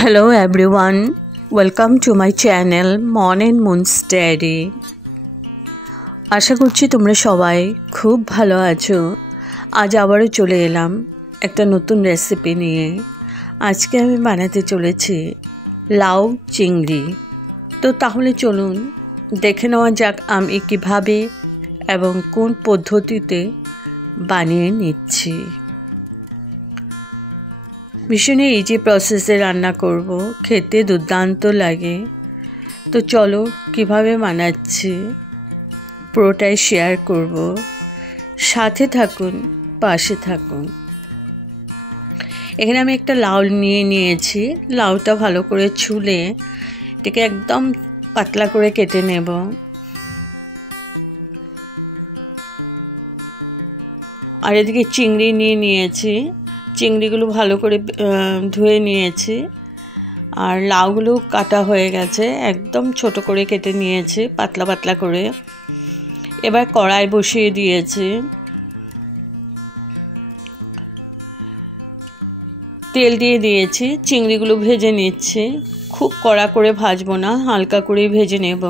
Hello everyone, welcome to my channel Mon and Moon's Diary। আশা করছি তোমরা সবাই খুব ভালো আছো। আজ আবারও চলে এলাম একটা নতুন রেসিপি নিয়ে। আজকে আমি বানাতে চলেছি লাউ চিংড়ি। তো তাহলে চলুন দেখে নেওয়া যাক আমি কিভাবে এবং কোন পদ্ধতিতে বানিয়ে নিচ্ছি। ভীষণ ইজি প্রসেসে রান্না করব, খেতে দুর্দান্ত লাগে। তো চলো কিভাবে বানাচ্ছি পুরোটাই শেয়ার করব, সাথে থাকুন, পাশে থাকুন। এখানে আমি একটা লাউ নিয়েছি। লাউটা ভালো করে ছুলে এটাকে একদম পাতলা করে কেটে নেব। আর এদিকে চিংড়ি নিয়েছি। চিংড়িগুলো ভালো করে ধুয়ে নিয়েছি। আর লাউগুলো কাটা হয়ে গেছে, একদম ছোট করে কেটে নিয়েছি, পাতলা পাতলা করে। এবার কড়াই বসিয়ে দিয়েছি। তেল দিয়ে দিয়েছি। চিংড়িগুলো ভেজে নিচ্ছি। খুব কড়া করে ভাজবো না, হালকা করে ভেজে নেব।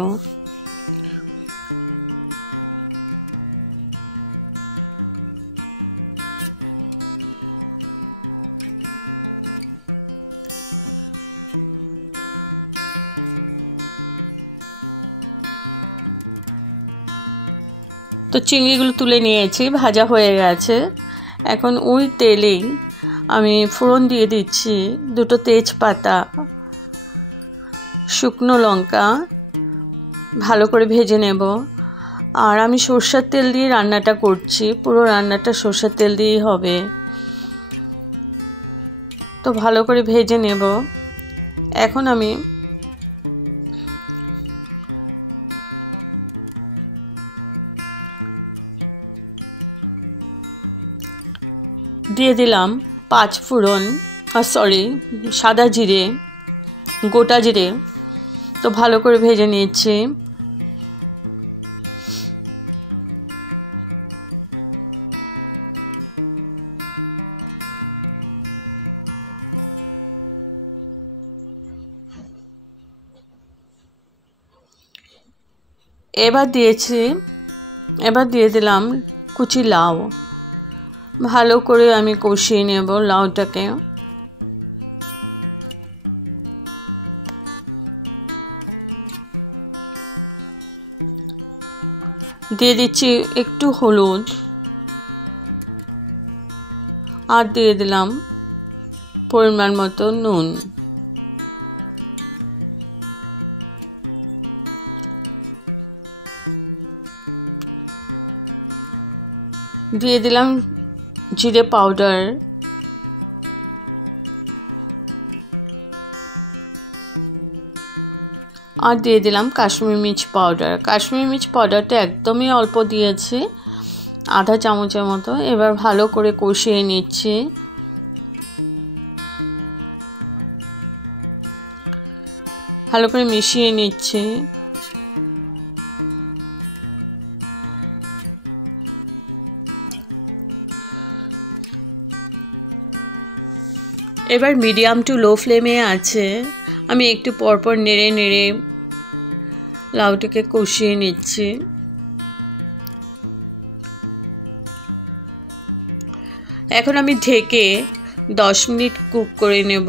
তো চিংড়িগুলো তুলে নিয়েছি, ভাজা হয়ে গেছে। এখন ওই তেলেই আমি ফোড়ন দিয়ে দিচ্ছি দুটো তেজপাতা, শুকনো লঙ্কা, ভালো করে ভেজে নেব। আর আমি সরষের তেল দিয়ে রান্নাটা করছি, পুরো রান্নাটা সরষের তেল দিয়েই হবে। তো ভালো করে ভেজে নেব। এখন আমি দিয়ে দিলাম 5 ফোড়ন, সাদা জিরে, গোটা জিরে। তো ভালো করে ভেজে নিচ্ছি। এবার দিয়ে দিলাম কুচি লাউ। ভালো করে আমি কষিয়ে নেব লাউটাকে। দিয়ে দিচ্ছি একটু হলুদ, আর দিয়ে দিলাম পরিমাণ মতো নুন। দিয়ে দিলাম জিরে পাউডার, আর দিয়ে দিলাম কাশ্মীরি মির্চ পাউডার। কাশ্মীরি মির্চ পাউডারটা একদমই অল্প দিয়েছি, আধা চামচের মতো। এবার ভালো করে কষিয়ে নিচ্ছি। ভালো করে মিশিয়ে নিচ্ছি। এবার মিডিয়াম টু লো ফ্লেমে আছে। আমি একটু পরপর নেড়ে লাউটাকে কষিয়ে নিচ্ছি। এখন আমি ঢেকে 10 মিনিট কুক করে নেব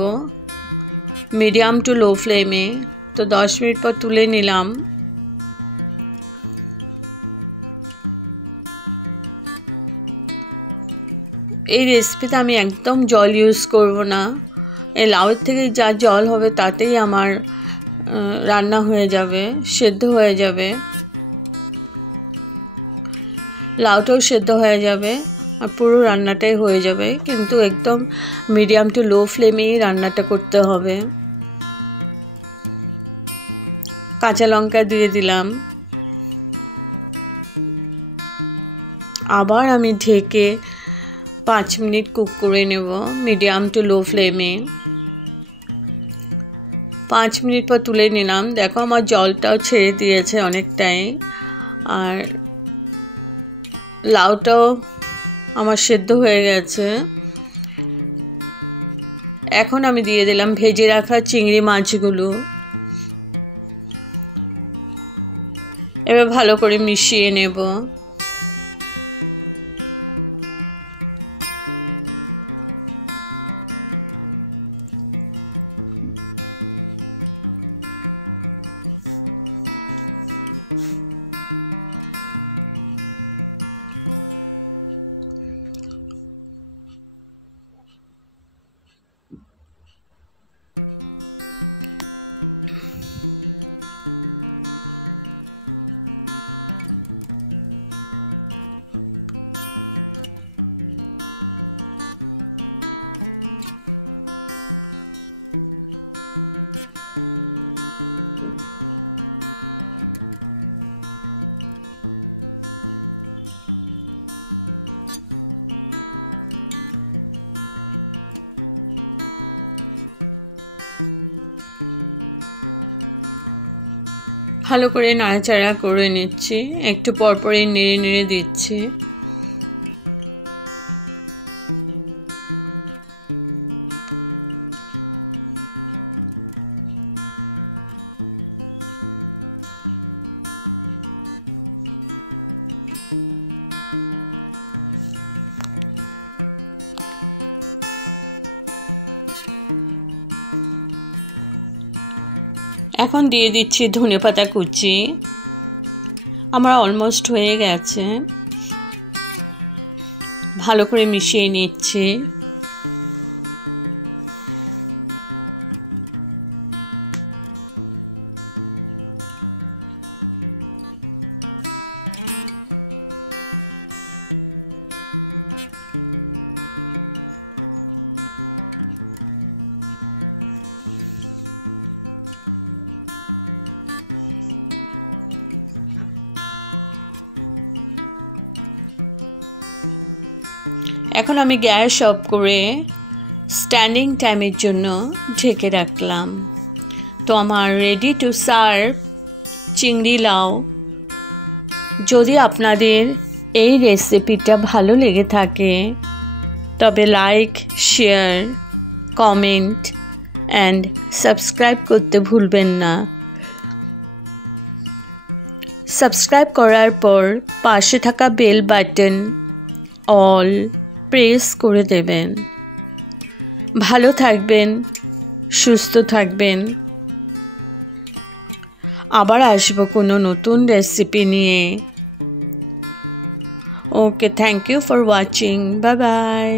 মিডিয়াম টু লো ফ্লেমে। তো 10 মিনিট পর তুলে নিলাম। এই রেসিপিতে আমি একদম জল ইউজ করব না। এই লাউয়ের থেকে যা জল হবে তাতেই আমার রান্না হয়ে যাবে, সেদ্ধ হয়ে যাবে। লাউটাও সেদ্ধ হয়ে যাবে আর পুরো রান্নাটাই হয়ে যাবে। কিন্তু একদম মিডিয়াম টু লো ফ্লেমেই রান্নাটা করতে হবে। কাঁচা লঙ্কা দিয়ে দিলাম। আবার আমি ঢেকে 5 মিনিট কুক করে নেব মিডিয়াম টু লো ফ্লেমে। 5 মিনিট পর তুলে নিলাম। দেখো আমার জলটাও ছেড়ে দিয়েছে অনেকটাই, আর লাউটাও আমার সেদ্ধ হয়ে গেছে। এখন আমি দিয়ে দিলাম ভেজে রাখা চিংড়ি মাছগুলো। এবার ভালো করে মিশিয়ে নেব। ভালো করে নাড়াচাড়া করে নিচ্ছি, একটু পরপরই নেড়ে নেড়ে দিচ্ছি। এখন দিয়ে দিচ্ছি ধনেপাতা কুচি। আমার অলমোস্ট হয়ে গেছে, ভালো করে মিশিয়ে নিচ্ছি। এখন আমি গ্যাস অফ করে স্ট্যান্ডিং টাইমের জন্য ঢেকে রাখলাম। তো আমার রেডি টু সার্ভ চিংড়ি লাউ। যদি আপনাদের এই রেসিপিটা ভালো লেগে থাকে তবে like, share, comment and subscribe করতে ভুলবেন না। সাবস্ক্রাইব করার পর পাশে থাকা বেল বাটন অল প্রেস করে দেবেন। ভালো থাকবেন, সুস্থ থাকবেন। আবার আসবো কোনো নতুন রেসিপি নিয়ে। Okay, thank you for watching. Bye by.